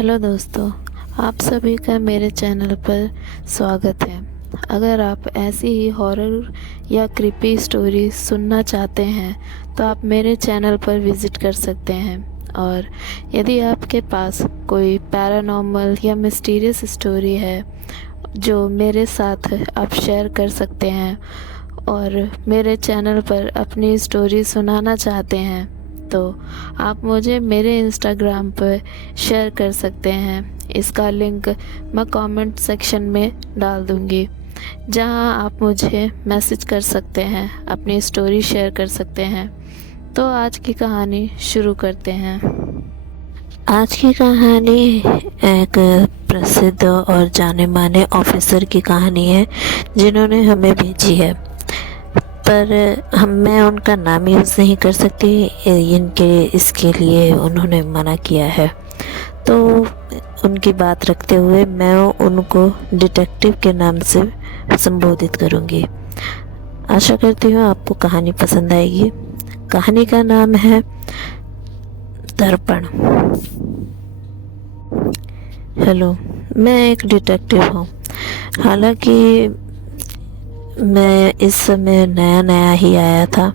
Hello दोस्तों, आप सभी का मेरे चैनल पर स्वागत है। अगर आप ऐसी ही हॉरर या क्रीपी स्टोरी सुनना चाहते हैं तो आप मेरे चैनल पर विज़िट कर सकते हैं। और यदि आपके पास कोई पैरानॉर्मल या मिस्टीरियस स्टोरी है जो मेरे साथ आप शेयर कर सकते हैं और मेरे चैनल पर अपनी स्टोरी सुनाना चाहते हैं तो आप मुझे मेरे इंस्टाग्राम पर शेयर कर सकते हैं। इसका लिंक मैं कमेंट सेक्शन में डाल दूँगी, जहां आप मुझे मैसेज कर सकते हैं, अपनी स्टोरी शेयर कर सकते हैं। तो आज की कहानी शुरू करते हैं। आज की कहानी एक प्रसिद्ध और जाने माने ऑफिसर की कहानी है जिन्होंने हमें भेजी है, पर मैं उनका नाम यूज़ नहीं कर सकती। इसके लिए उन्होंने मना किया है, तो उनकी बात रखते हुए मैं उनको डिटेक्टिव के नाम से संबोधित करूँगी। आशा करती हूँ आपको कहानी पसंद आएगी। कहानी का नाम है दर्पण। हेलो, मैं एक डिटेक्टिव हूँ। हालांकि मैं इस समय नया ही आया था,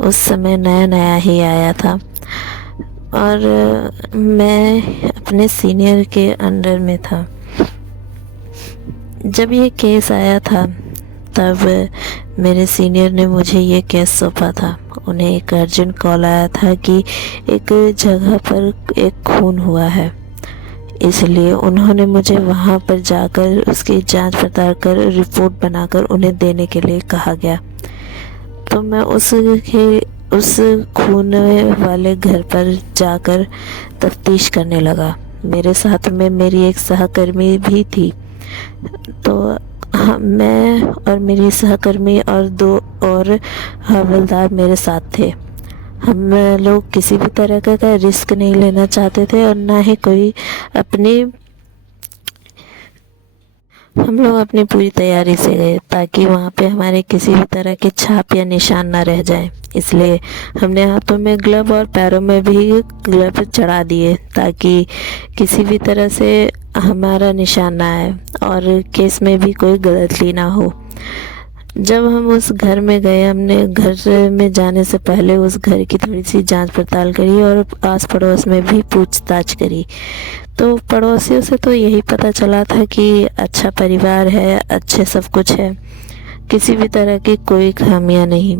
उस समय नया ही आया था और मैं अपने सीनियर के अंडर में था। जब ये केस आया था तब मेरे सीनियर ने मुझे ये केस सौंपा था। उन्हें एक अर्जेंट कॉल आया था कि एक जगह पर एक खून हुआ है, इसलिए उन्होंने मुझे वहाँ पर जाकर उसकी जांच पड़ताल कर रिपोर्ट बनाकर उन्हें देने के लिए कहा गया। तो मैं उस खून वाले घर पर जाकर तफ्तीश करने लगा। मेरे साथ में मेरी एक सहकर्मी भी थी। तो मैं और मेरी सहकर्मी और 2 और हवलदार मेरे साथ थे। हम लोग किसी भी तरह का रिस्क नहीं लेना चाहते थे और ना ही कोई हम लोग अपनी पूरी तैयारी से गए ताकि वहाँ पे हमारे किसी भी तरह के छाप या निशान ना रह जाए। इसलिए हमने हाथों में ग्लव और पैरों में भी ग्लव चढ़ा दिए ताकि किसी भी तरह से हमारा निशान ना आए और केस में भी कोई गलती ना हो। जब हम उस घर में गए, हमने घर में जाने से पहले उस घर की थोड़ी सी जांच पड़ताल करी और आस पड़ोस में भी पूछताछ करी। तो पड़ोसियों से तो यही पता चला था कि अच्छा परिवार है, अच्छे सब कुछ है, किसी भी तरह की कोई खामियां नहीं।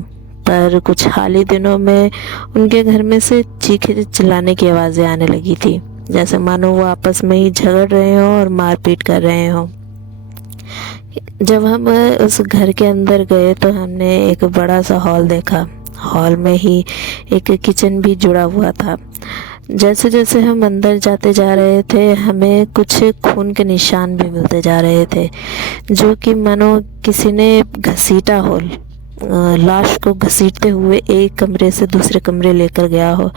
पर कुछ हाल ही दिनों में उनके घर में से चीखे चिल्लाने की आवाज़ें आने लगी थी, जैसे मानो वो आपस में ही झगड़ रहे हों और मारपीट कर रहे हों। जब हम उस घर के अंदर गए तो हमने एक बड़ा सा हॉल देखा। हॉल में ही एक किचन भी जुड़ा हुआ था। जैसे जैसे हम अंदर जाते जा रहे थे, हमें कुछ खून के निशान भी मिलते जा रहे थे, जो कि मानो किसी ने घसीटा हो, लाश को घसीटते हुए एक कमरे से दूसरे कमरे लेकर गया हो।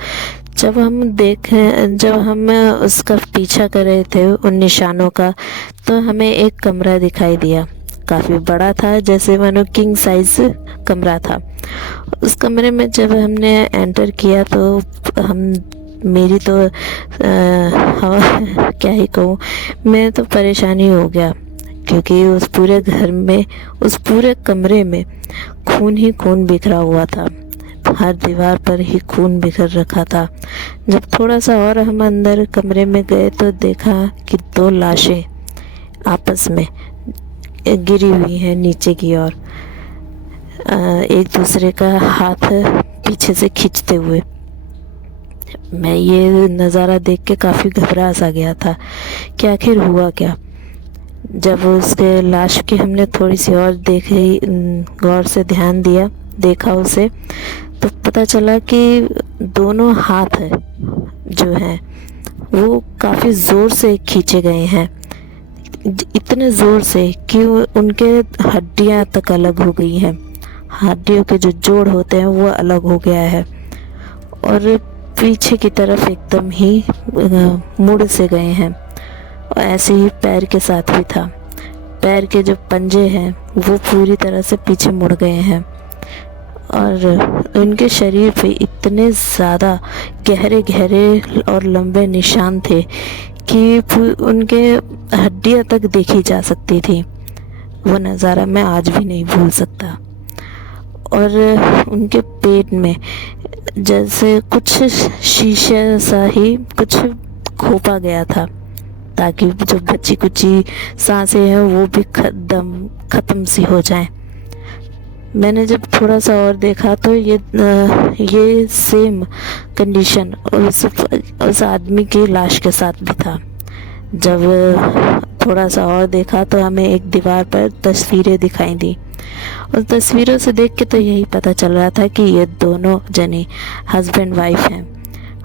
जब हम उसका पीछा कर रहे थे उन निशानों का, तो हमें एक कमरा दिखाई दिया। काफ़ी बड़ा था, जैसे मानो किंग साइज कमरा था। उस कमरे में जब हमने एंटर किया तो मेरी तो क्या ही कहूँ, मैं तो परेशानी हो गया, क्योंकि उस पूरे घर में, उस पूरे कमरे में खून ही खून बिखरा हुआ था। हर दीवार पर ही खून बिखर रखा था। जब थोड़ा सा और हम अंदर कमरे में गए तो देखा कि 2 लाशें आपस में गिरी हुई हैं नीचे की ओर, एक दूसरे का हाथ पीछे से खींचते हुए। मैं ये नज़ारा देख के काफ़ी घबरा सा गया था कि आखिर हुआ क्या। जब उसके लाश की हमने थोड़ी सी और देखी, गौर से ध्यान दिया, देखा उसे, तो पता चला कि दोनों हाथ जो हैं वो काफ़ी ज़ोर से खींचे गए हैं, इतने ज़ोर से कि उनके हड्डियां तक अलग हो गई हैं। हड्डियों के जो जोड़ होते हैं वो अलग हो गया है और पीछे की तरफ एकदम ही मुड़ से गए हैं। और ऐसे ही पैर के साथ भी था। पैर के जो पंजे हैं वो पूरी तरह से पीछे मुड़ गए हैं और उनके शरीर पे इतने ज़्यादा गहरे गहरे और लंबे निशान थे कि उनके हड्डियां तक देखी जा सकती थी। वो नज़ारा मैं आज भी नहीं भूल सकता। और उनके पेट में जैसे कुछ शीशे सा ही कुछ खोपा गया था, ताकि जो बची कुची सांसें हैं वो भी ख़त्म सी हो जाएं। मैंने जब थोड़ा सा और देखा तो ये सेम कंडीशन उस आदमी की लाश के साथ भी था। जब थोड़ा सा और देखा तो हमें एक दीवार पर तस्वीरें दिखाई दी। उस तस्वीरों से देख के तो यही पता चल रहा था कि ये दोनों जने हस्बैंड वाइफ हैं,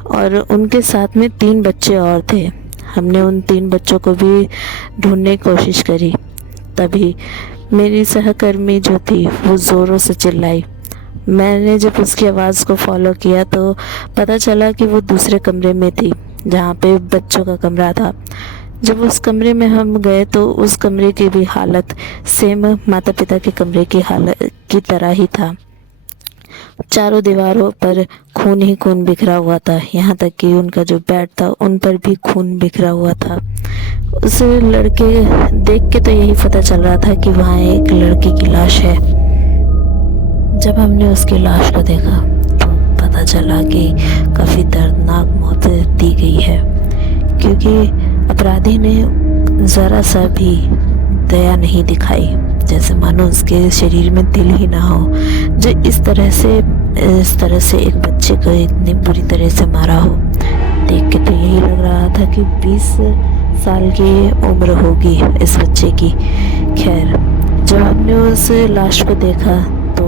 और उनके साथ में 3 बच्चे और थे। हमने उन 3 बच्चों को भी ढूंढने की कोशिश करी। तभी मेरी सहकर्मी जो थी वो ज़ोरों से चिल्लाई। मैंने जब उसकी आवाज़ को फॉलो किया तो पता चला कि वो दूसरे कमरे में थी जहाँ पे बच्चों का कमरा था। जब उस कमरे में हम गए तो उस कमरे की भी हालत सेम माता पिता के कमरे की हालत की तरह ही था। चारों दीवारों पर खून ही खून बिखरा हुआ था, यहाँ तक कि उनका जो बेड था उन पर भी खून बिखरा हुआ था। उस लड़के देख के तो यही पता चल रहा था कि वहाँ एक लड़की की लाश है। जब हमने उसकी लाश को देखा तो पता चला कि काफ़ी दर्दनाक मौत दी गई है, क्योंकि अपराधी ने ज़रा सा भी दया नहीं दिखाई, जैसे मानो उसके शरीर में दिल ही ना हो, जो इस तरह से एक बच्चे को इतनी बुरी तरह से मारा हो। देख के तो यही लग रहा था कि 20 साल की उम्र होगी इस बच्चे की। खैर, जब हमने उस लाश को देखा तो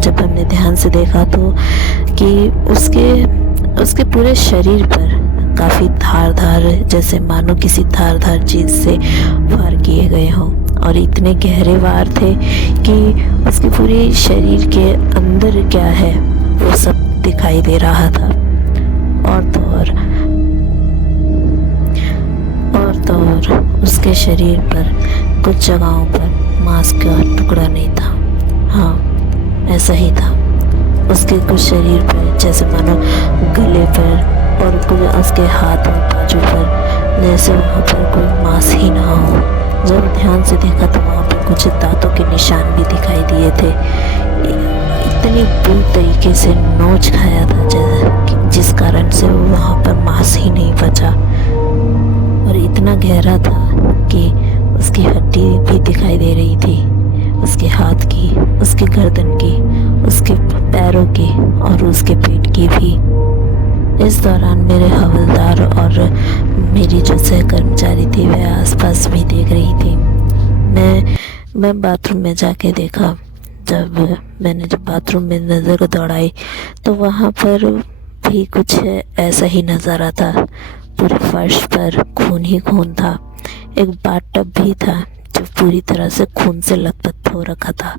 जब हमने ध्यान से देखा तो कि उसके पूरे शरीर पर काफ़ी धार जैसे मानो किसी धार चीज़ से वार किए गए हों, और इतने गहरे वार थे कि उसके पूरे शरीर के अंदर क्या है वो सब दिखाई दे रहा था। और तो और उसके शरीर पर कुछ जगहों पर मांस का टुकड़ा नहीं था। हाँ, ऐसा ही था। उसके कुछ शरीर पर जैसे मानो गले पर और कुछ उसके हाथ और बाजू पर जैसे वहाँ पर कोई मांस ही ना हो। जब ध्यान से देखा तो वहाँ पर कुछ दांतों के निशान भी दिखाई दिए थे। इतनी बुरी तरीके से नोच खाया था जिस कारण से वहाँ पर मांस ही नहीं बचा, और इतना गहरा था कि उसकी हड्डी भी दिखाई दे रही थी, उसके हाथ की, उसके गर्दन की, उसके पैरों की और उसके पेट की भी। इस दौरान मेरे हवलदार और मेरी जो सहकर्मचारी थी वह आसपास भी देख रही थी। मैं बाथरूम में जाके देखा। जब बाथरूम में नज़र दौड़ाई तो वहाँ पर भी कुछ ऐसा ही नज़ारा था। पूरे फर्श पर खून ही खून था। एक बाथटब भी था जो पूरी तरह से खून से लथपथ हो रखा था,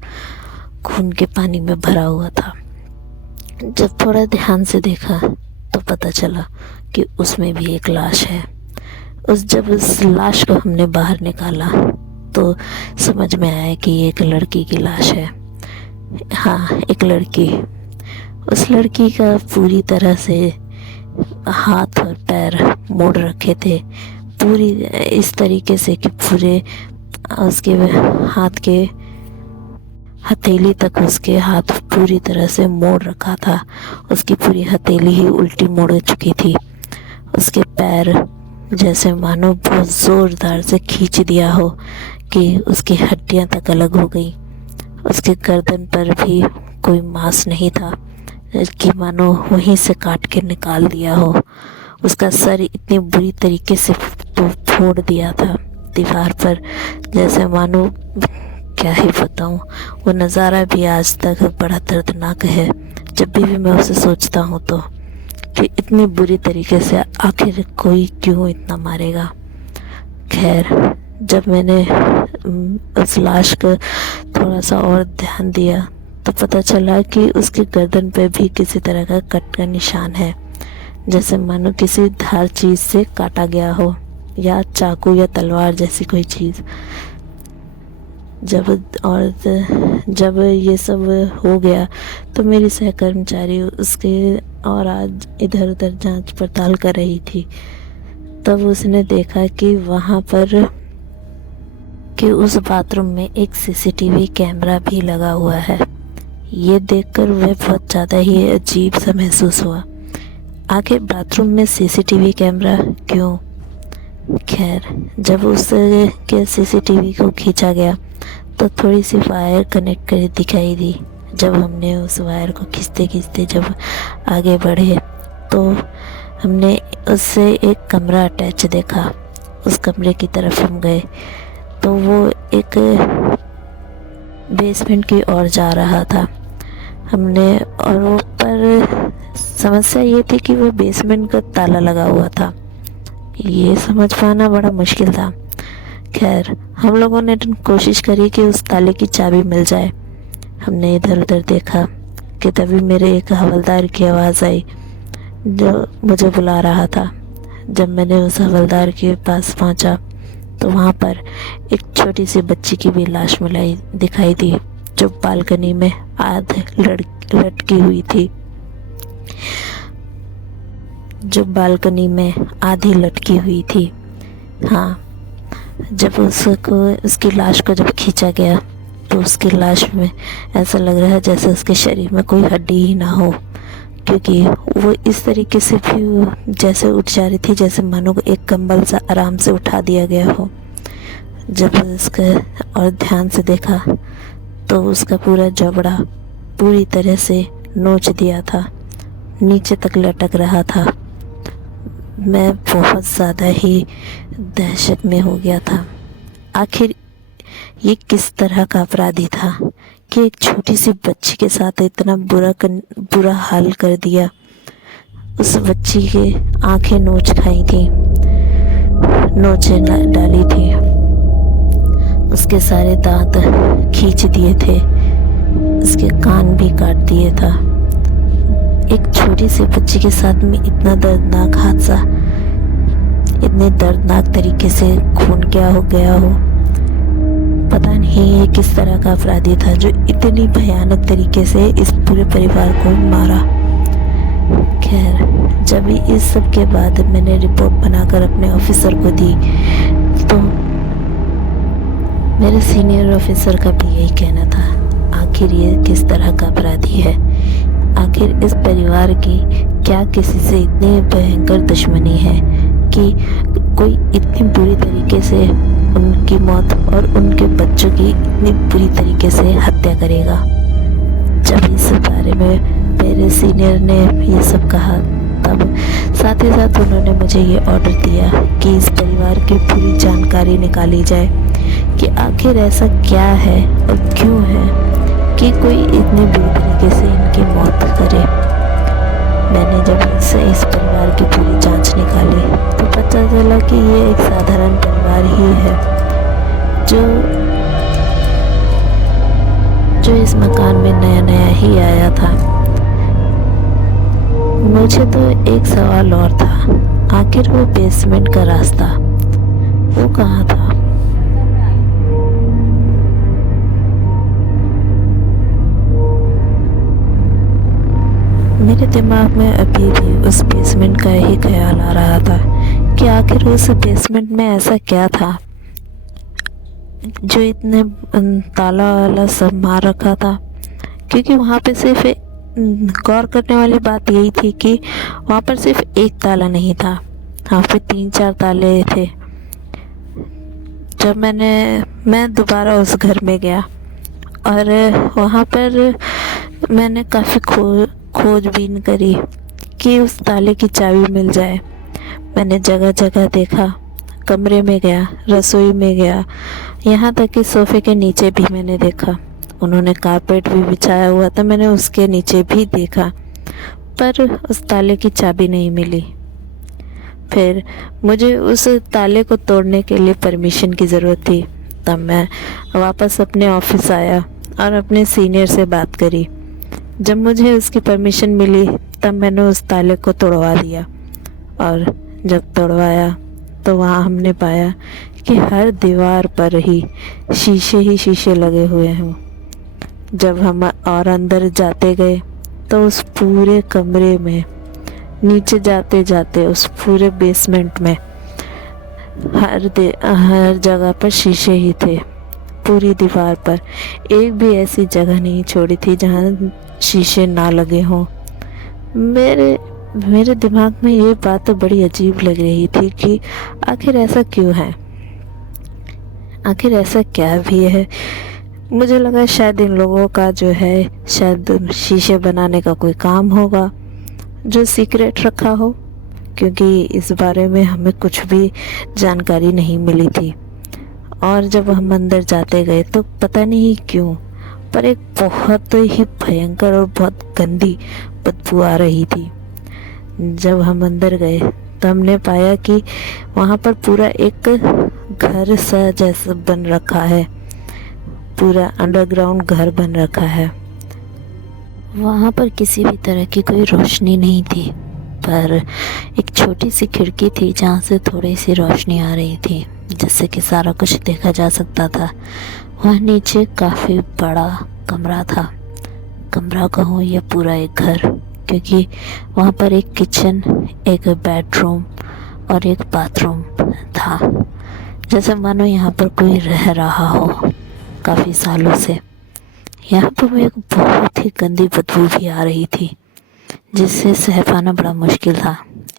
खून के पानी में भरा हुआ था। जब थोड़ा ध्यान से देखा तो पता चला कि उसमें भी एक लाश है। जब उस लाश को हमने बाहर निकाला तो समझ में आया कि ये एक लड़की की लाश है। हाँ, एक लड़की। उस लड़की का पूरी तरह से हाथ और पैर मोड़ रखे थे, पूरी इस तरीके से कि पूरे उसके हाथ के हथेली तक उसके हाथ पूरी तरह से मोड़ रखा था। उसकी पूरी हथेली ही उल्टी मोड़ चुकी थी। उसके पैर जैसे मानो बहुत ज़ोरदार से खींच दिया हो कि उसकी हड्डियां तक अलग हो गई। उसके गर्दन पर भी कोई मांस नहीं था कि मानो वहीं से काट के निकाल दिया हो। उसका सर इतनी बुरी तरीके से तो फोड़ दिया था दीवार पर, जैसे मानो क्या ही बताऊं। वो नज़ारा भी आज तक बड़ा दर्दनाक है। जब भी मैं उसे सोचता हूँ तो कि इतनी बुरी तरीके से आखिर कोई क्यों इतना मारेगा। खैर, जब मैंने उस लाश को थोड़ा सा और ध्यान दिया तो पता चला कि उसकी गर्दन पे भी किसी तरह का कट का निशान है, जैसे मानो किसी धार चीज़ से काटा गया हो, या चाकू या तलवार जैसी कोई चीज़। जब ये सब हो गया तो मेरी सहकर्मचारी उसके और आज इधर उधर जांच पड़ताल कर रही थी। तब उसने देखा कि वहाँ पर कि उस बाथरूम में एक सीसीटीवी कैमरा भी लगा हुआ है। ये देखकर वह बहुत ज़्यादा ही अजीब सा महसूस हुआ। आखिर बाथरूम में सीसीटीवी कैमरा क्यों? खैर, जब उसके सीसीटीवी को खींचा गया तो थोड़ी सी वायर कनेक्ट कर दिखाई दी। जब हमने उस वायर को खींचते खींचते जब आगे बढ़े तो हमने उससे एक कमरा अटैच देखा। उस कमरे की तरफ हम गए तो वो एक बेसमेंट की ओर जा रहा था। हमने और वो पर समस्या ये थी कि वो बेसमेंट का ताला लगा हुआ था। ये समझ पाना बड़ा मुश्किल था। खैर, हम लोगों ने कोशिश करी कि उस ताले की चाबी मिल जाए। हमने इधर उधर देखा कि तभी मेरे एक हवलदार की आवाज़ आई जो मुझे बुला रहा था। जब मैंने उस हवलदार के पास पहुंचा तो वहाँ पर एक छोटी सी बच्ची की भी लाश मिलाई दिखाई दी जो बालकनी में आधे लटकी हुई थी। जो बालकनी में आधी लटकी हुई थी। हाँ, जब उसकी लाश को जब खींचा गया तो उसकी लाश में ऐसा लग रहा है जैसे उसके शरीर में कोई हड्डी ही ना हो, क्योंकि वो इस तरीके से भी जैसे उठ जा रही थी जैसे मानो एक कंबल सा आराम से उठा दिया गया हो। जब उसका और ध्यान से देखा तो उसका पूरा जबड़ा पूरी तरह से नोच दिया था, नीचे तक लटक रहा था। मैं बहुत ज़्यादा ही दहशत में हो गया था। आखिर ये किस तरह का अपराधी था कि एक छोटी सी बच्ची के साथ इतना बुरा हाल कर दिया। उस बच्ची के आंखें नोच खाई थी, नोचे डाली थी, उसके सारे दांत खींच दिए थे, उसके कान भी काट दिए था। एक छोटी सी बच्ची के साथ में इतना दर्दनाक हादसा, इतने दर्दनाक तरीके से खून क्या हो गया हो, पता नहीं ये किस तरह का अपराधी था जो इतनी भयानक तरीके से इस पूरे परिवार को मारा। खैर, जब इस सब के बाद मैंने रिपोर्ट बनाकर अपने ऑफिसर को दी तो मेरे सीनियर ऑफिसर का भी यही कहना था, आखिर ये किस तरह का अपराधी है, आखिर इस परिवार की क्या किसी से इतनी भयंकर दुश्मनी है कि कोई इतनी बुरी तरीके से उनकी मौत और उनके बच्चों की इतनी बुरी तरीके से हत्या करेगा। जब इस बारे में मेरे सीनियर ने ये सब कहा तब साथ ही साथ उन्होंने मुझे ये ऑर्डर दिया कि इस परिवार की पूरी जानकारी निकाली जाए कि आखिर ऐसा क्या है और क्यों है कि कोई इतनी बुरी तरीके से इनकी मौत करे। मैंने जब इस परिवार की पूरी जांच निकाली तो पता चला कि ये एक साधारण परिवार ही है जो इस मकान में नया नया ही आया था। मुझे तो एक सवाल और था, आखिर वो बेसमेंट का रास्ता वो कहाँ था? मेरे दिमाग में अभी भी उस बेसमेंट का ही ख्याल आ रहा था कि आखिर उस बेसमेंट में ऐसा क्या था जो इतने ताला वाला सब मार रखा था। क्योंकि वहाँ पे सिर्फ गौर करने वाली बात यही थी कि वहाँ पर सिर्फ एक ताला नहीं था, वहाँ पे 3-4 ताले थे। जब मैं दोबारा उस घर में गया और वहाँ पर मैंने काफ़ी खोजबीन करी कि उस ताले की चाबी मिल जाए। मैंने जगह जगह देखा, कमरे में गया, रसोई में गया, यहाँ तक कि सोफ़े के नीचे भी मैंने देखा। उन्होंने कारपेट भी बिछाया हुआ था, मैंने उसके नीचे भी देखा, पर उस ताले की चाबी नहीं मिली। फिर मुझे उस ताले को तोड़ने के लिए परमिशन की ज़रूरत थी। तब मैं वापस अपने ऑफिस आया और अपने सीनियर से बात करी। जब मुझे उसकी परमिशन मिली तब मैंने उस ताले को तोड़वा दिया, और जब तोड़वाया तो वहाँ हमने पाया कि हर दीवार पर ही शीशे लगे हुए हैं। जब हम और अंदर जाते गए तो उस पूरे कमरे में नीचे जाते जाते उस पूरे बेसमेंट में हर जगह पर शीशे ही थे, पूरी दीवार पर। एक भी ऐसी जगह नहीं छोड़ी थी जहाँ शीशे ना लगे हों। मेरे मेरे दिमाग में ये बात तो बड़ी अजीब लग रही थी कि आखिर ऐसा क्यों है, आखिर ऐसा क्या भी है। मुझे लगा शायद इन लोगों का जो है, शायद शीशे बनाने का कोई काम होगा जो सीक्रेट रखा हो, क्योंकि इस बारे में हमें कुछ भी जानकारी नहीं मिली थी। और जब हम अंदर जाते गए तो पता नहीं क्यों, पर एक बहुत ही भयंकर और बहुत गंदी बदबू आ रही थी। जब हम अंदर गए तो हमने पाया कि वहाँ पर पूरा एक घर सा जैसा बन रखा है, पूरा अंडरग्राउंड घर बन रखा है। वहाँ पर किसी भी तरह की कोई रोशनी नहीं थी, पर एक छोटी सी खिड़की थी जहाँ से थोड़ी सी रोशनी आ रही थी, जिससे कि सारा कुछ देखा जा सकता था। वहाँ नीचे काफ़ी बड़ा कमरा था, कमरा कहूँ या पूरा एक घर, क्योंकि वहाँ पर एक किचन, एक बेडरूम और एक बाथरूम था, जैसे मानो यहाँ पर कोई रह रहा हो काफ़ी सालों से। यहाँ पर एक बहुत ही गंदी बदबू भी आ रही थी, जिससे सह पाना बड़ा मुश्किल था।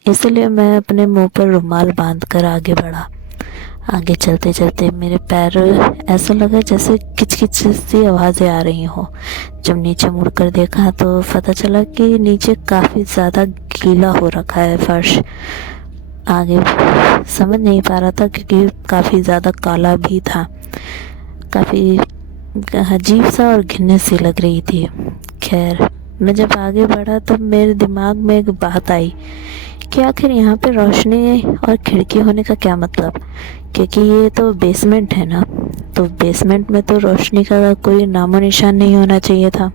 इसलिए मैं अपने मुंह पर रुमाल बांधकर आगे बढ़ा। आगे चलते चलते मेरे पैर ऐसा लगा जैसे किचकिच सी आवाज़ें आ रही हो। जब नीचे मुड़कर देखा तो पता चला कि नीचे काफ़ी ज़्यादा गीला हो रखा है फर्श। आगे समझ नहीं पा रहा था क्योंकि काफ़ी ज़्यादा काला भी था, काफ़ी अजीब सा और घिनने सी लग रही थी। खैर, मैं जब आगे बढ़ा तो मेरे दिमाग में एक बात आई कि आखिर यहाँ पे रोशनी और खिड़की होने का क्या मतलब, क्योंकि ये तो बेसमेंट है ना, तो बेसमेंट में तो रोशनी का कोई नामो निशान नहीं होना चाहिए था।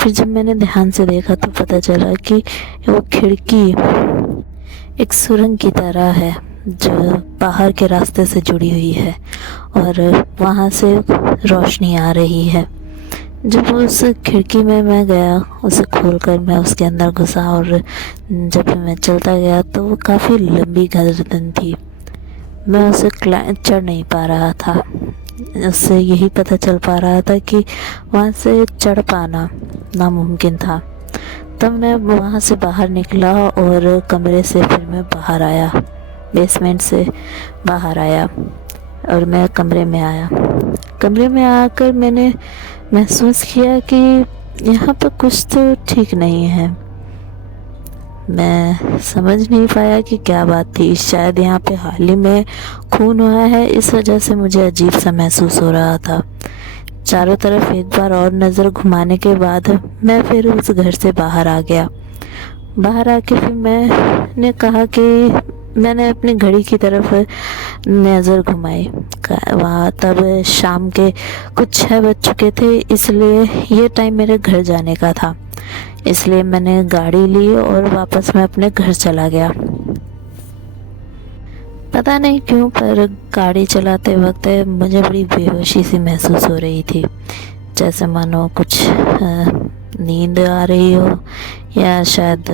फिर जब मैंने ध्यान से देखा तो पता चला कि वो खिड़की एक सुरंग की तरह है जो बाहर के रास्ते से जुड़ी हुई है और वहाँ से रोशनी आ रही है। जब उस खिड़की में मैं गया, उसे खोलकर मैं उसके अंदर घुसा और जब मैं चलता गया तो वो काफ़ी लंबी गर्दन थी। मैं उसे चढ़ नहीं पा रहा था। उससे यही पता चल पा रहा था कि वहाँ से चढ़ पाना नामुमकिन था। तब मैं वहाँ से बाहर निकला और कमरे से फिर मैं बाहर आया, बेसमेंट से बाहर आया और मैं कमरे में आया। कमरे में आकर मैंने महसूस किया कि यहाँ पर कुछ तो ठीक नहीं है। मैं समझ नहीं पाया कि क्या बात थी। शायद यहाँ पे हाल ही में खून हुआ है, इस वजह से मुझे अजीब सा महसूस हो रहा था। चारों तरफ एक बार और नज़र घुमाने के बाद मैं फिर उस घर से बाहर आ गया। बाहर आके फिर मैंने कहा कि मैंने अपनी घड़ी की तरफ नज़र घुमाई। वहाँ तब शाम के कुछ 6 बज चुके थे, इसलिए ये टाइम मेरे घर जाने का था। इसलिए मैंने गाड़ी ली और वापस मैं अपने घर चला गया। पता नहीं क्यों, पर गाड़ी चलाते वक्त मुझे बड़ी बेहोशी सी महसूस हो रही थी, जैसे मानो कुछ नींद आ रही हो या शायद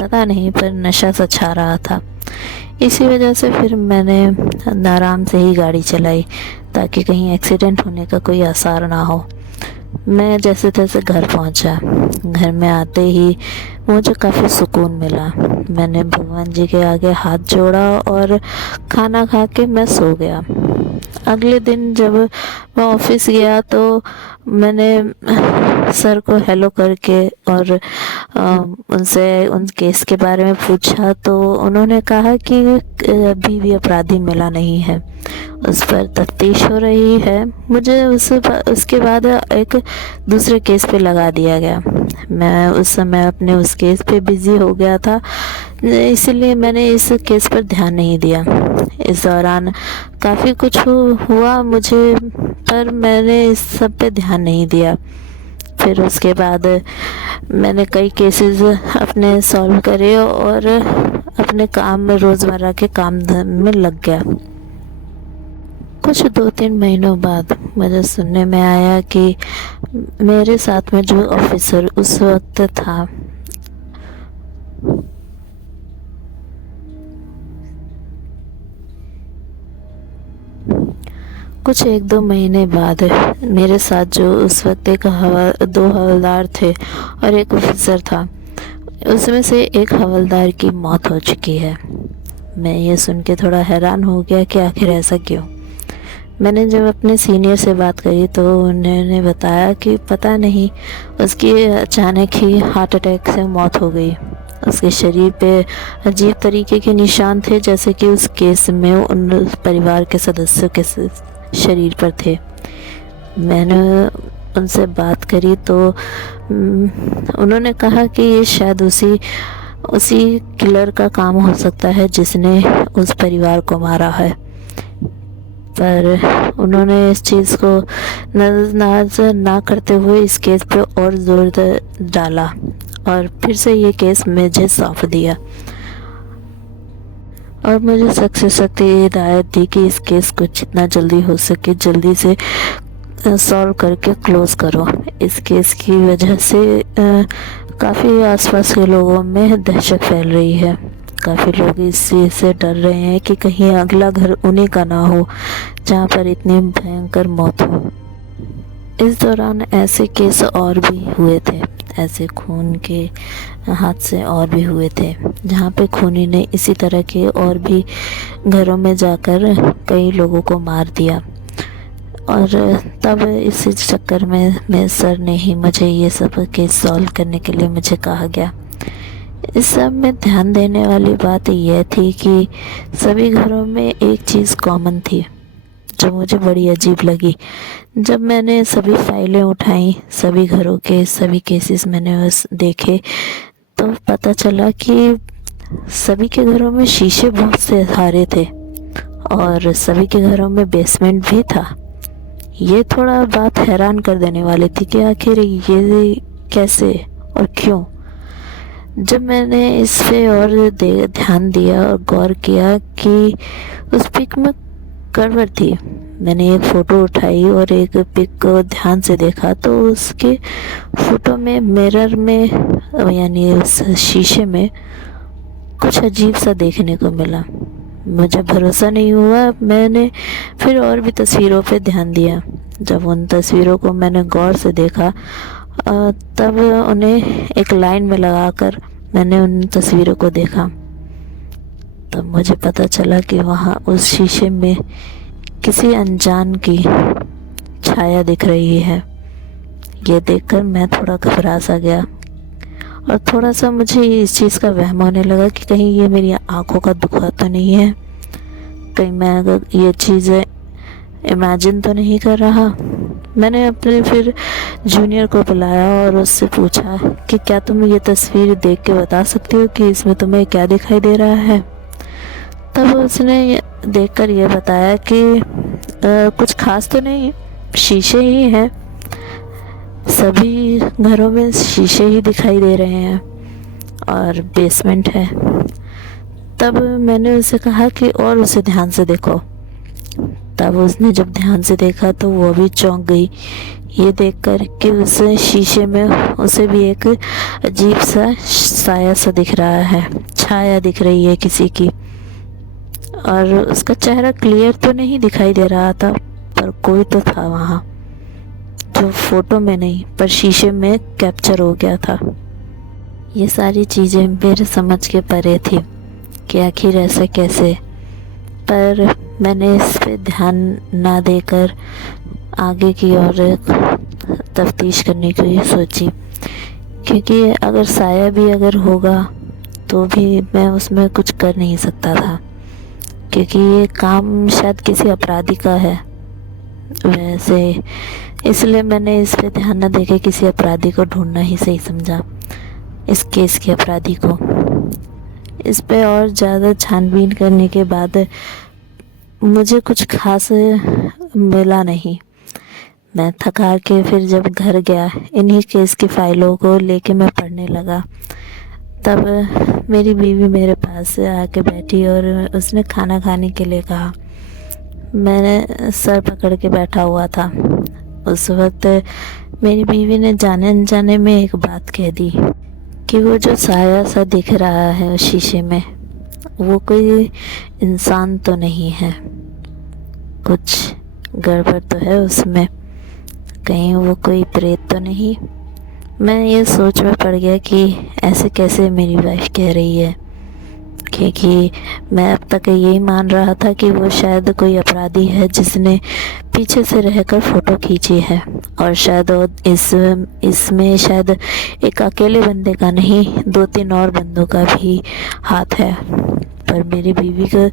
पता नहीं, पर नशा सा छा रहा था। इसी वजह से फिर मैंने आराम से ही गाड़ी चलाई ताकि कहीं एक्सीडेंट होने का कोई आसार ना हो। मैं जैसे तैसे घर पहुंचा। घर में आते ही मुझे काफ़ी सुकून मिला। मैंने भगवान जी के आगे हाथ जोड़ा और खाना खा के मैं सो गया। अगले दिन जब मैं ऑफिस गया तो मैंने सर को हेलो करके और उनसे उन केस के बारे में पूछा तो उन्होंने कहा कि अभी भी अपराधी मिला नहीं है, उस पर तफ्तीश हो रही है। मुझे उसके बाद एक दूसरे केस पे लगा दिया गया। मैं उस समय अपने उस केस पे बिज़ी हो गया था, इसलिए मैंने इस केस पर ध्यान नहीं दिया। इस दौरान काफ़ी कुछ हुआ मुझे, पर मैंने इस सब पे ध्यान नहीं दिया। फिर उसके बाद मैंने कई केसेस अपने सॉल्व करे और अपने काम में, रोज़मर्रा के काम में लग गया। कुछ 2-3 महीनों बाद मुझे सुनने में आया कि मेरे साथ में जो ऑफिसर उस वक्त था, कुछ 1-2 महीने बाद मेरे साथ जो उस वक्त दो हवलदार थे और एक ऑफिसर था, उसमें से एक हवलदार की मौत हो चुकी है। मैं ये सुन के थोड़ा हैरान हो गया कि आखिर ऐसा क्यों। मैंने जब अपने सीनियर से बात करी तो उन्होंने बताया कि पता नहीं, उसकी अचानक ही हार्ट अटैक से मौत हो गई। उसके शरीर पे अजीब तरीके के निशान थे, जैसे कि उस केस में उन परिवार के सदस्यों के शरीर पर थे। मैंने उनसे बात करी तो उन्होंने कहा कि ये शायद उसी किलर का काम हो सकता है जिसने उस परिवार को मारा है। पर उन्होंने इस चीज़ को नज़रअंदाज ना करते हुए इस केस पे और जोर डाला और फिर से ये केस मुझे सौंप दिया और मुझे सख्त से सख्त ये हिदायत दी कि इस केस को जितना जल्दी हो सके जल्दी से सॉल्व करके क्लोज़ करो। इस केस की वजह से काफ़ी आसपास के लोगों में दहशत फैल रही है। काफ़ी लोग इस चीज़ से डर रहे हैं कि कहीं अगला घर उन्हीं का ना हो जहाँ पर इतनी भयंकर मौत हो। इस दौरान ऐसे केस और भी हुए थे, ऐसे खून के हादसे और भी हुए थे जहाँ पे खूनी ने इसी तरह के और भी घरों में जाकर कई लोगों को मार दिया। और तब इस चक्कर में सर ने ही मुझे ये सब केस सॉल्व करने के लिए मुझे कहा गया। इस सब में ध्यान देने वाली बात यह थी कि सभी घरों में एक चीज़ कॉमन थी जो मुझे बड़ी अजीब लगी। जब मैंने सभी फाइलें उठाई, सभी घरों के सभी केसेस मैंने देखे, तो पता चला कि सभी के घरों में शीशे बहुत से हारे थे और सभी के घरों में बेसमेंट भी था। ये थोड़ा बात हैरान कर देने वाली थी कि आखिर ये कैसे और क्यों। जब मैंने इस पे और ध्यान दिया और गौर किया कि उस पिक में गड़बड़ थी, मैंने एक फ़ोटो उठाई और एक पिक को ध्यान से देखा तो उसके फ़ोटो में मिरर में यानी उस शीशे में कुछ अजीब सा देखने को मिला। मुझे भरोसा नहीं हुआ। मैंने फिर और भी तस्वीरों पे ध्यान दिया। जब उन तस्वीरों को मैंने गौर से देखा तब उन्हें एक लाइन में लगाकर मैंने उन तस्वीरों को देखा, तब मुझे पता चला कि वहाँ उस शीशे में किसी अनजान की छाया दिख रही है। ये देखकर मैं थोड़ा घबरा सा गया और थोड़ा सा मुझे इस चीज़ का वहम होने लगा कि कहीं ये मेरी आंखों का दुखा तो नहीं है, कहीं मैं अगर ये चीज़ें इमेजिन तो नहीं कर रहा। मैंने अपने फिर जूनियर को बुलाया और उससे पूछा कि क्या तुम ये तस्वीर देख के बता सकती हो कि इसमें तुम्हें क्या दिखाई दे रहा है। तब उसने देखकर ये बताया कि कुछ खास तो नहीं, शीशे ही हैं, सभी घरों में शीशे ही दिखाई दे रहे हैं और बेसमेंट है। तब मैंने उसे कहा कि और उसे ध्यान से देखो। तब उसने जब ध्यान से देखा तो वो भी चौंक गई ये देखकर कि उस शीशे में उसे भी एक अजीब सा साया सा दिख रहा है, छाया दिख रही है किसी की। और उसका चेहरा क्लियर तो नहीं दिखाई दे रहा था, पर कोई तो था वहाँ जो फोटो में नहीं पर शीशे में कैप्चर हो गया था। ये सारी चीज़ें मेरे समझ के परे थी कि आखिर ऐसा कैसे, पर मैंने इस पे ध्यान ना देकर आगे की ओर तफ्तीश करने की सोची, क्योंकि अगर साया भी अगर होगा तो भी मैं उसमें कुछ कर नहीं सकता था, क्योंकि ये काम शायद किसी अपराधी का है वैसे। इसलिए मैंने इस पे ध्यान न देके किसी अपराधी को ढूंढना ही सही समझा, इस केस के अपराधी को। इस पे और ज़्यादा छानबीन करने के बाद मुझे कुछ खास मिला नहीं। मैं थका के फिर जब घर गया इन्हीं केस की फ़ाइलों को लेके मैं पढ़ने लगा, तब मेरी बीवी मेरे पास आके बैठी और उसने खाना खाने के लिए कहा। मैंने सर पकड़ के बैठा हुआ था। उस वक्त मेरी बीवी ने जाने अनजाने में एक बात कह दी कि वो जो साया सा दिख रहा है उस शीशे में, वो कोई इंसान तो नहीं है, कुछ गड़बड़ तो है उसमें, कहीं वो कोई प्रेत तो नहीं। मैं ये सोच में पड़ गया कि ऐसे कैसे मेरी वाइफ कह रही है, क्योंकि मैं अब तक यही मान रहा था कि वो शायद कोई अपराधी है जिसने पीछे से रहकर फ़ोटो खींची है, और शायद वो इसमें शायद एक अकेले बंदे का नहीं, 2-3 और बंदों का भी हाथ है। पर मेरी बीवी को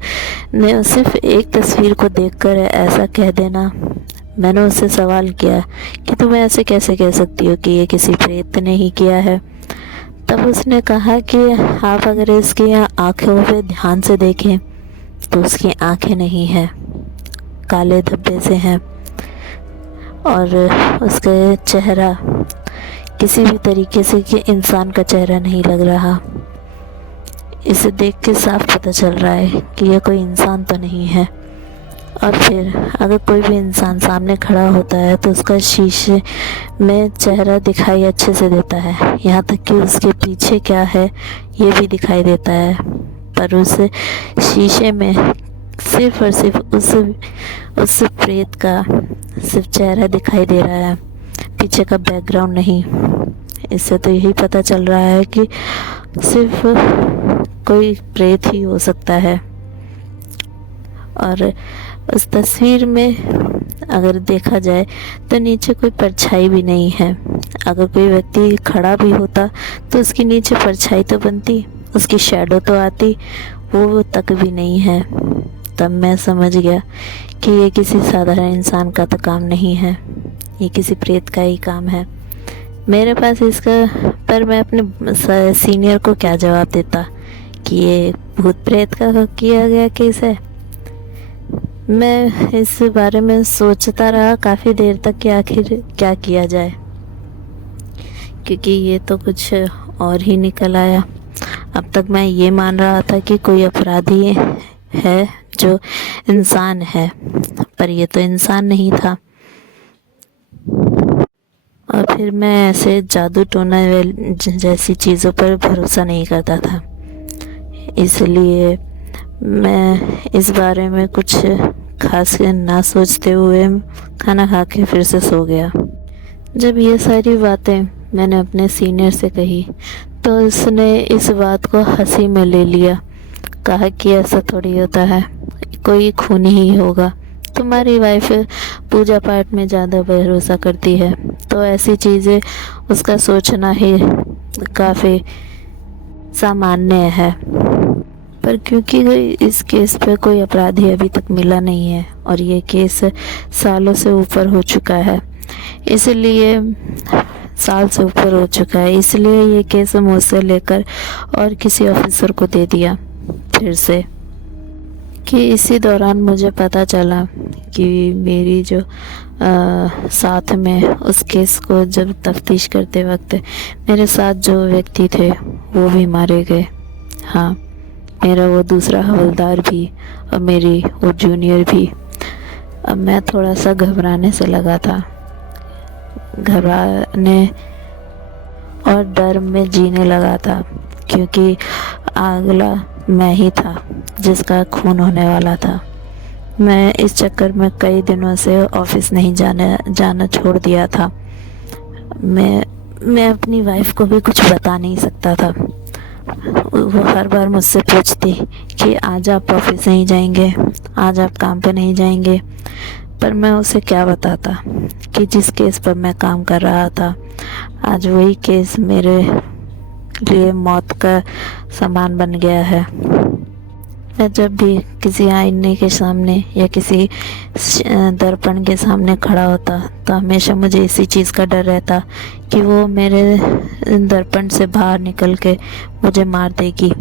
ने सिर्फ एक तस्वीर को देखकर ऐसा कह देना, मैंने उससे सवाल किया कि तुम ऐसे कैसे कह सकती हो कि ये किसी प्रेत ने ही किया है। तब उसने कहा कि आप अगर इसकी आँखों पे ध्यान से देखें तो उसकी आँखें नहीं हैं, काले धब्बे से हैं, और उसका चेहरा किसी भी तरीके से कि इंसान का चेहरा नहीं लग रहा। इसे देख के साफ पता चल रहा है कि यह कोई इंसान तो नहीं है। और फिर अगर कोई भी इंसान सामने खड़ा होता है तो उसका शीशे में चेहरा दिखाई अच्छे से देता है, यहाँ तक कि उसके पीछे क्या है ये भी दिखाई देता है। पर उस शीशे में सिर्फ और सिर्फ उस प्रेत का सिर्फ चेहरा दिखाई दे रहा है, पीछे का बैकग्राउंड नहीं। इससे तो यही पता चल रहा है कि सिर्फ कोई प्रेत ही हो सकता है। और उस तस्वीर में अगर देखा जाए तो नीचे कोई परछाई भी नहीं है। अगर कोई व्यक्ति खड़ा भी होता तो उसके नीचे परछाई तो बनती, उसकी शैडो तो आती, वो तक भी नहीं है। तब मैं समझ गया कि ये किसी साधारण इंसान का तो काम नहीं है, ये किसी प्रेत का ही काम है। मेरे पास इसका पर मैं अपने सीनियर को क्या जवाब देता कि ये भूत प्रेत का किया गया केस है। मैं इस बारे में सोचता रहा काफ़ी देर तक कि आखिर क्या किया जाए, क्योंकि ये तो कुछ और ही निकल आया। अब तक मैं ये मान रहा था कि कोई अपराधी है जो इंसान है, पर ये तो इंसान नहीं था। और फिर मैं ऐसे जादू टोना जैसी चीज़ों पर भरोसा नहीं करता था, इसलिए मैं इस बारे में कुछ खास ना सोचते हुए खाना खा के फिर से सो गया। जब ये सारी बातें मैंने अपने सीनियर से कही तो उसने इस बात को हंसी में ले लिया, कहा कि ऐसा थोड़ी होता है, कोई खून ही होगा, तुम्हारी वाइफ पूजा पाठ में ज़्यादा भरोसा करती है, तो ऐसी चीज़ें उसका सोचना ही काफ़ी सामान्य है। पर क्योंकि इस केस पे कोई अपराधी अभी तक मिला नहीं है और ये केस सालों से ऊपर हो चुका है, इसलिए साल से ऊपर हो चुका है, इसलिए ये केस मुझसे लेकर और किसी ऑफिसर को दे दिया फिर से। कि इसी दौरान मुझे पता चला कि मेरी जो साथ में उस केस को जब तफ्तीश करते वक्त मेरे साथ जो व्यक्ति थे वो भी मारे गए। हाँ, मेरा वो दूसरा हवलदार भी और मेरी वो जूनियर भी। अब मैं थोड़ा सा घबराने से लगा था, घबराने और डर में जीने लगा था, क्योंकि अगला मैं ही था जिसका खून होने वाला था। मैं इस चक्कर में कई दिनों से ऑफिस नहीं जाना छोड़ दिया था। मैं अपनी वाइफ को भी कुछ बता नहीं सकता था। वो हर बार मुझसे पूछती कि आज आप ऑफिस नहीं जाएंगे, आज आप काम पे नहीं जाएंगे, पर मैं उसे क्या बताता कि जिस केस पर मैं काम कर रहा था आज वही केस मेरे लिए मौत का सामान बन गया है। मैं जब भी किसी आईने के सामने या किसी दर्पण के सामने खड़ा होता तो हमेशा मुझे इसी चीज़ का डर रहता कि वो मेरे दर्पण से बाहर निकल के मुझे मार देगी।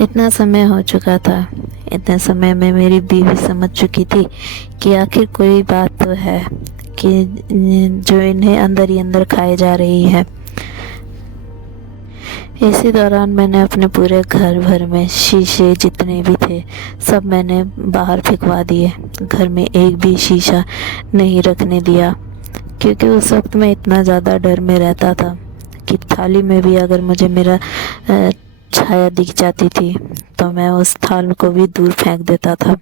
इतना समय हो चुका था, इतने समय में मेरी बीवी समझ चुकी थी कि आखिर कोई बात तो है कि जो इन्हें अंदर ही अंदर खाए जा रही है। इसी दौरान मैंने अपने पूरे घर भर में शीशे जितने भी थे सब मैंने बाहर फेंकवा दिए। घर में एक भी शीशा नहीं रखने दिया, क्योंकि उस वक्त मैं इतना ज़्यादा डर में रहता था कि थाली में भी अगर मुझे मेरा छाया दिख जाती थी तो मैं उस थाल को भी दूर फेंक देता था।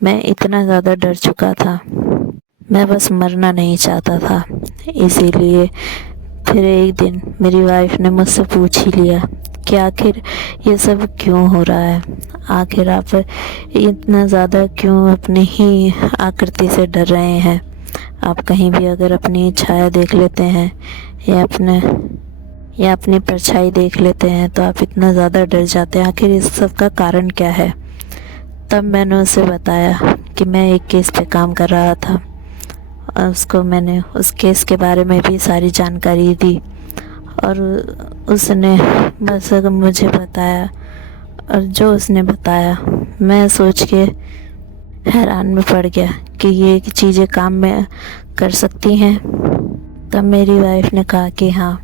मैं इतना ज़्यादा डर चुका था, मैं बस मरना नहीं चाहता था। इसीलिए फिर एक दिन मेरी वाइफ ने मुझसे पूछ ही लिया कि आखिर ये सब क्यों हो रहा है, आखिर आप इतना ज़्यादा क्यों अपनी ही आकृति से डर रहे हैं। आप कहीं भी अगर अपनी छाया देख लेते हैं या अपनी परछाई देख लेते हैं तो आप इतना ज़्यादा डर जाते हैं, आखिर इस सब का कारण क्या है। तब मैंने उसे बताया कि मैं एक केस पे काम कर रहा था और उसको मैंने उस केस के बारे में भी सारी जानकारी दी और उसने बस मुझे बताया। और जो उसने बताया मैं सोच के हैरान में पड़ गया कि ये चीज़ें काम में कर सकती हैं। तब मेरी वाइफ ने कहा कि हाँ,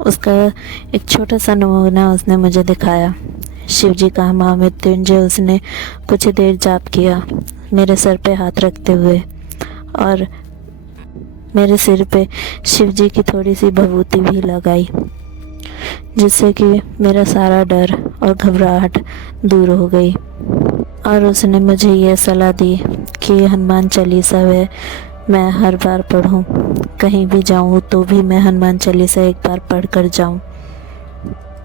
उसका एक छोटा सा नमूना उसने मुझे दिखाया। शिव जी का महामृत्युंजय उसने कुछ देर जाप किया मेरे सर पे हाथ रखते हुए और मेरे सिर पे शिव जी की थोड़ी सी भभूति भी लगाई, जिससे कि मेरा सारा डर और घबराहट दूर हो गई। और उसने मुझे यह सलाह दी कि हनुमान चालीसा मैं हर बार पढूं, कहीं भी जाऊं तो भी मैं हनुमान चालीसा एक बार पढ़ कर जाऊं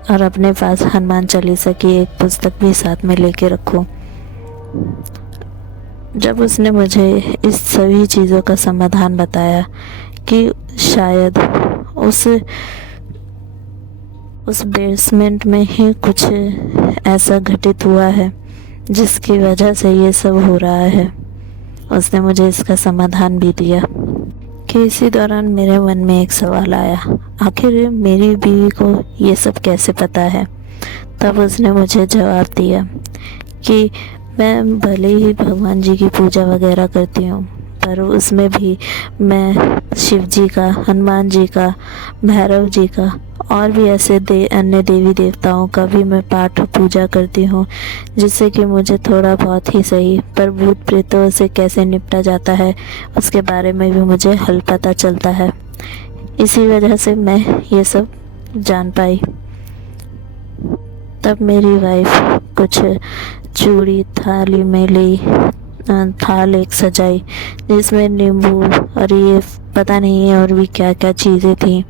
और अपने पास हनुमान चालीसा की एक पुस्तक भी साथ में लेके रखूं। जब उसने मुझे इस सभी चीज़ों का समाधान बताया कि शायद उस बेसमेंट में ही कुछ ऐसा घटित हुआ है जिसकी वजह से ये सब हो रहा है, उसने मुझे इसका समाधान भी दिया। कि इसी दौरान मेरे मन में एक सवाल आया, आखिर मेरी बीवी को ये सब कैसे पता है। तब उसने मुझे जवाब दिया कि मैं भले ही भगवान जी की पूजा वगैरह करती हूँ, पर उसमें भी मैं शिव जी का, हनुमान जी का, भैरव जी का और भी ऐसे अन्य देवी देवताओं का भी मैं पाठ पूजा करती हूँ, जिससे कि मुझे थोड़ा बहुत ही सही पर भूत प्रेतों से कैसे निपटा जाता है उसके बारे में भी मुझे हल पता चलता है। इसी वजह से मैं ये सब जान पाई। तब मेरी वाइफ कुछ चूड़ी थाली में ली, थाल एक सजाई जिसमें नींबू और ये पता नहीं और भी क्या क्या चीज़ें थी।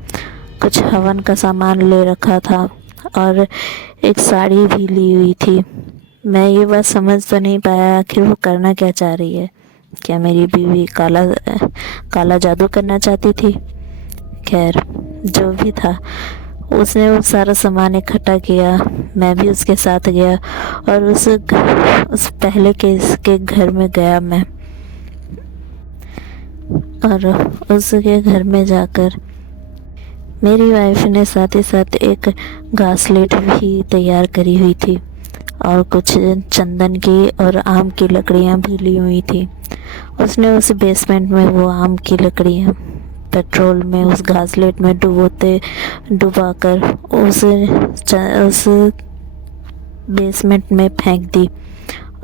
कुछ हवन का सामान ले रखा था और एक साड़ी भी ली हुई थी। मैं ये बात समझ तो नहीं पाया आखिर वो करना क्या चाह रही है। क्या मेरी बीवी काला जादू करना चाहती थी? खैर, जो भी था उसने वो सारा सामान इकट्ठा किया, मैं भी उसके साथ गया और उस पहले केस के घर में गया मैं। और उसके घर में जाकर मेरी वाइफ ने साथ ही साथ एक घासलेट भी तैयार करी हुई थी और कुछ चंदन की और आम की लकड़ियाँ भी ली हुई थी। उसने उस बेसमेंट में वो आम की लकड़ियाँ पेट्रोल में उस घासलेट में डुबाकर उस बेसमेंट में फेंक दी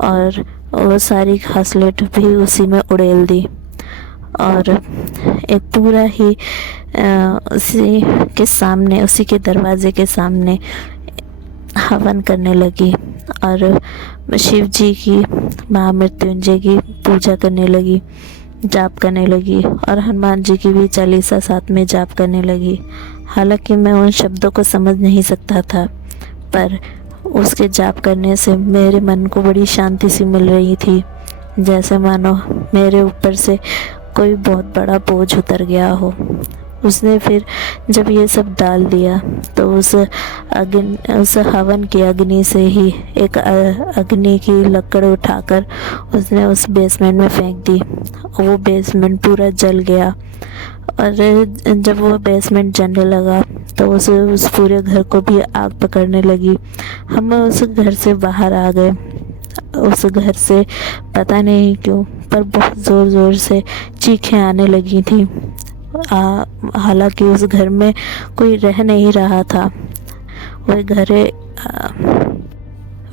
और वो सारी घासलेट भी उसी में उड़ेल दी और एक पूरा ही उसी के दरवाजे के सामने हवन करने लगी और शिव जी की, महामृत्युंजय की पूजा करने लगी, जाप करने लगी और हनुमान जी की भी चालीसा साथ में जाप करने लगी। हालांकि मैं उन शब्दों को समझ नहीं सकता था, पर उसके जाप करने से मेरे मन को बड़ी शांति सी मिल रही थी, जैसे मानो मेरे ऊपर से कोई बहुत बड़ा बोझ उतर गया हो। उसने फिर जब ये सब डाल दिया तो उस हवन की अग्नि से ही एक अग्नि की लकड़ उठाकर उसने उस बेसमेंट में फेंक दी। वो बेसमेंट पूरा जल गया और जब वो बेसमेंट जलने लगा तो उस पूरे घर को भी आग पकड़ने लगी। हम उस घर से बाहर आ गए। उस घर से पता नहीं क्यों पर बहुत ज़ोर ज़ोर से चीखें आने लगी थी। हालांकि उस घर में कोई रह नहीं रहा था।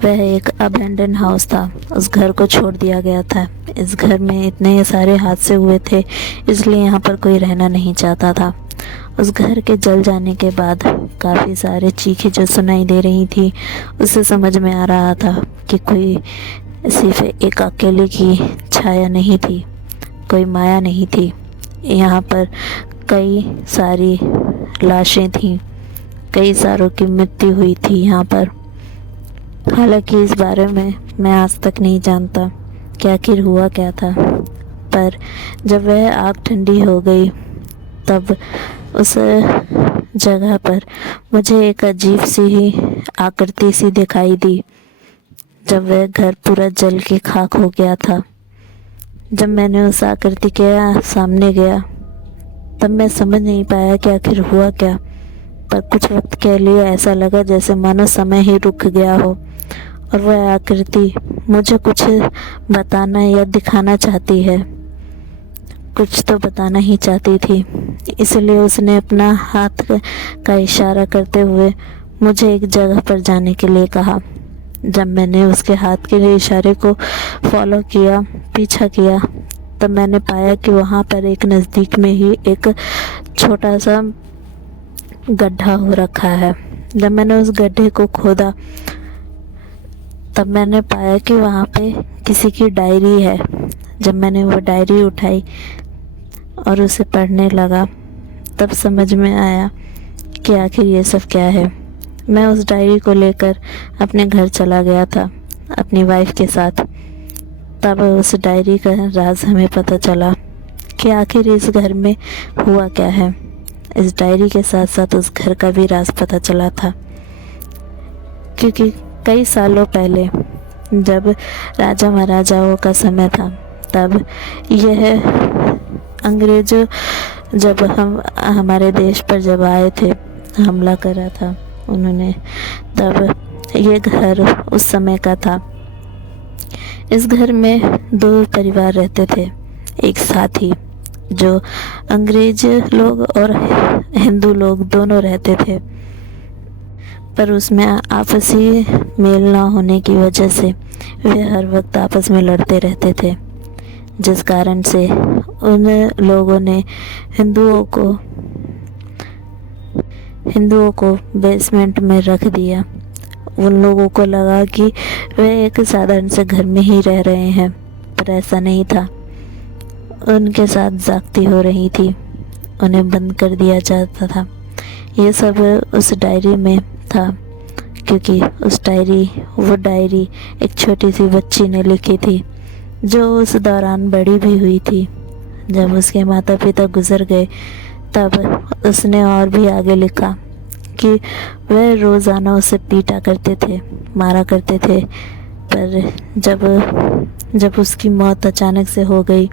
वह एक अबैंडन हाउस था। उस घर को छोड़ दिया गया था। इस घर में इतने सारे हादसे हुए थे, इसलिए यहाँ पर कोई रहना नहीं चाहता था। उस घर के जल जाने के बाद काफ़ी सारे चीखें जो सुनाई दे रही थी, उससे समझ में आ रहा था कि कोई सिर्फ एक अकेले की छाया नहीं थी, कोई माया नहीं थी। यहाँ पर कई सारी लाशें थीं, कई सारों की मृत्यु हुई थी यहाँ पर। हालांकि इस बारे में मैं आज तक नहीं जानता कि आखिर हुआ क्या था, पर जब वह आग ठंडी हो गई तब उस जगह पर मुझे एक अजीब सी ही आकृति सी दिखाई दी। जब वह घर पूरा जल के खाक हो गया था, जब मैंने उस आकृति के सामने गया तब मैं समझ नहीं पाया कि आखिर हुआ क्या, पर कुछ वक्त के लिए ऐसा लगा जैसे मानो समय ही रुक गया हो और वह आकृति मुझे कुछ बताना या दिखाना चाहती है, कुछ तो बताना ही चाहती थी। इसलिए उसने अपना हाथ का इशारा करते हुए मुझे एक जगह पर जाने के लिए कहा। जब मैंने उसके हाथ के इशारे को फॉलो किया, पीछा किया, तब मैंने पाया कि वहाँ पर एक नज़दीक में ही एक छोटा सा गड्ढा हो रखा है। जब मैंने उस गड्ढे को खोदा तब मैंने पाया कि वहाँ पे किसी की डायरी है। जब मैंने वो डायरी उठाई और उसे पढ़ने लगा तब समझ में आया कि आखिर ये सब क्या है। मैं उस डायरी को लेकर अपने घर चला गया था अपनी वाइफ के साथ। तब उस डायरी का राज हमें पता चला कि आखिर इस घर में हुआ क्या है। इस डायरी के साथ साथ उस घर का भी राज पता चला था, क्योंकि कई सालों पहले जब राजा महाराजाओं का समय था तब यह अंग्रेज जब हमारे देश पर जब आए थे, हमला करा था उन्होंने, तब ये घर उस समय का था। इस घर में 2 परिवार रहते थे, एक साथ ही, जो अंग्रेज लोग और हिंदू लोग दोनों रहते थे। पर उसमें आपसी मेल ना होने की वजह से वे हर वक्त आपस में लड़ते रहते थे, जिस कारण से उन लोगों ने हिंदुओं को बेसमेंट में रख दिया। उन लोगों को लगा कि वे एक साधारण से घर में ही रह रहे हैं, पर ऐसा नहीं था। उनके साथ ज्यादती हो रही थी, उन्हें बंद कर दिया जाता था। ये सब उस डायरी में था, क्योंकि वो डायरी एक छोटी सी बच्ची ने लिखी थी, जो उस दौरान बड़ी भी हुई थी। जब उसके माता पिता गुजर गए तब उसने और भी आगे लिखा कि वह रोज़ाना उसे पीटा करते थे, मारा करते थे, पर जब उसकी मौत अचानक से हो गई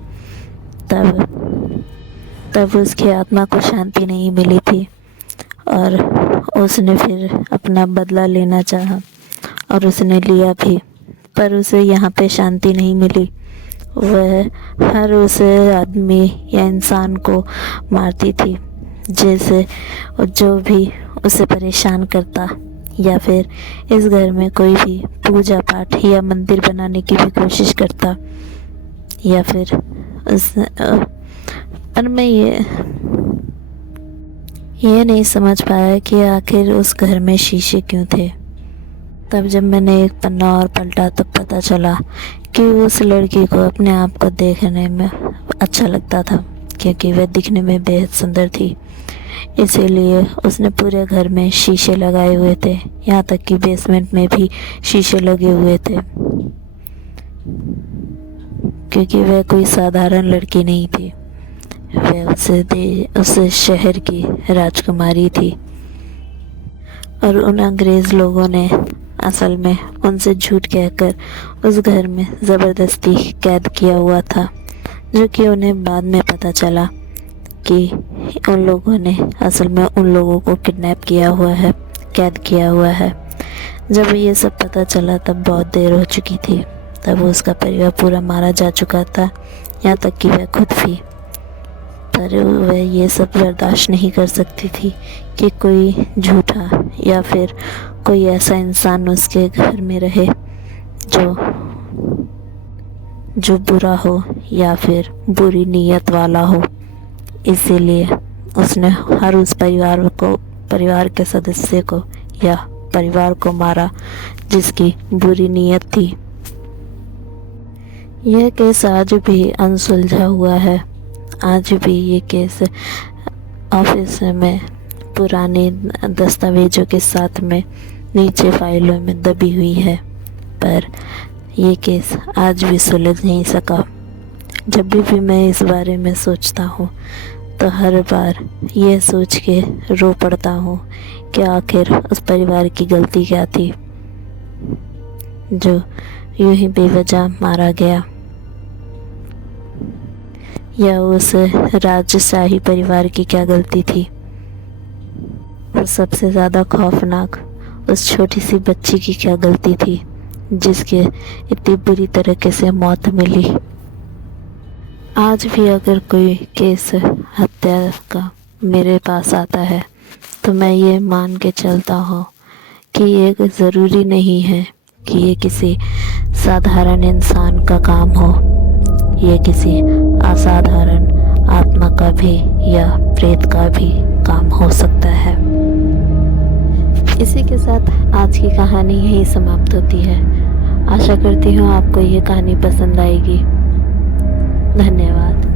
तब उसकी आत्मा को शांति नहीं मिली थी और उसने फिर अपना बदला लेना चाहा और उसने लिया भी, पर उसे यहाँ पे शांति नहीं मिली। वह हर उस आदमी या इंसान को मारती थी जैसे जो भी उसे परेशान करता, या फिर इस घर में कोई भी पूजा पाठ या मंदिर बनाने की भी कोशिश करता, या फिर पर मैं ये नहीं समझ पाया कि आखिर उस घर में शीशे क्यों थे। तब जब मैंने एक पन्ना और पलटा तब पता चला कि उस लड़की को अपने आप को देखने में अच्छा लगता था, क्योंकि वह दिखने में बेहद सुंदर थी। इसीलिए उसने पूरे घर में शीशे लगाए हुए थे, यहाँ तक कि बेसमेंट में भी शीशे लगे हुए थे, क्योंकि वह कोई साधारण लड़की नहीं थी। वह उस शहर की राजकुमारी थी और उन अंग्रेज़ लोगों ने असल में उनसे झूठ कहकर उस घर में ज़बरदस्ती कैद किया हुआ था, जो कि उन्हें बाद में पता चला कि उन लोगों ने असल में उन लोगों को किडनैप किया हुआ है, कैद किया हुआ है। जब ये सब पता चला तब बहुत देर हो चुकी थी। तब उसका परिवार पूरा मारा जा चुका था, यहाँ तक कि वह खुद भी। पर वह ये सब बर्दाश्त नहीं कर सकती थी कि कोई झूठा या फिर कोई ऐसा इंसान उसके घर में रहे जो बुरा हो या फिर बुरी नीयत वाला हो। इसीलिए उसने हर उस परिवार के सदस्य को या परिवार को मारा जिसकी बुरी नीयत थी। यह केस आज भी अनसुलझा हुआ है। आज भी ये केस ऑफिस में पुराने दस्तावेजों के साथ में नीचे फाइलों में दबी हुई है, पर ये केस आज भी सुलझ नहीं सका। जब भी मैं इस बारे में सोचता हूँ तो हर बार ये सोच के रो पड़ता हूँ कि आखिर उस परिवार की गलती क्या थी जो यूं ही बेवजह मारा गया, या उस राजशाही परिवार की क्या गलती थी। और सबसे ज़्यादा खौफनाक उस छोटी सी बच्ची की क्या गलती थी जिसके इतनी बुरी तरीके से मौत मिली। आज भी अगर कोई केस हत्या का मेरे पास आता है तो मैं ये मान के चलता हूँ कि ये ज़रूरी नहीं है कि ये किसी साधारण इंसान का काम हो, ये किसी असाधारण आत्मा का भी या प्रेत का भी काम हो सकता है। इसी के साथ आज की कहानी यहीं समाप्त होती है। आशा करती हूँ आपको ये कहानी पसंद आएगी। धन्यवाद।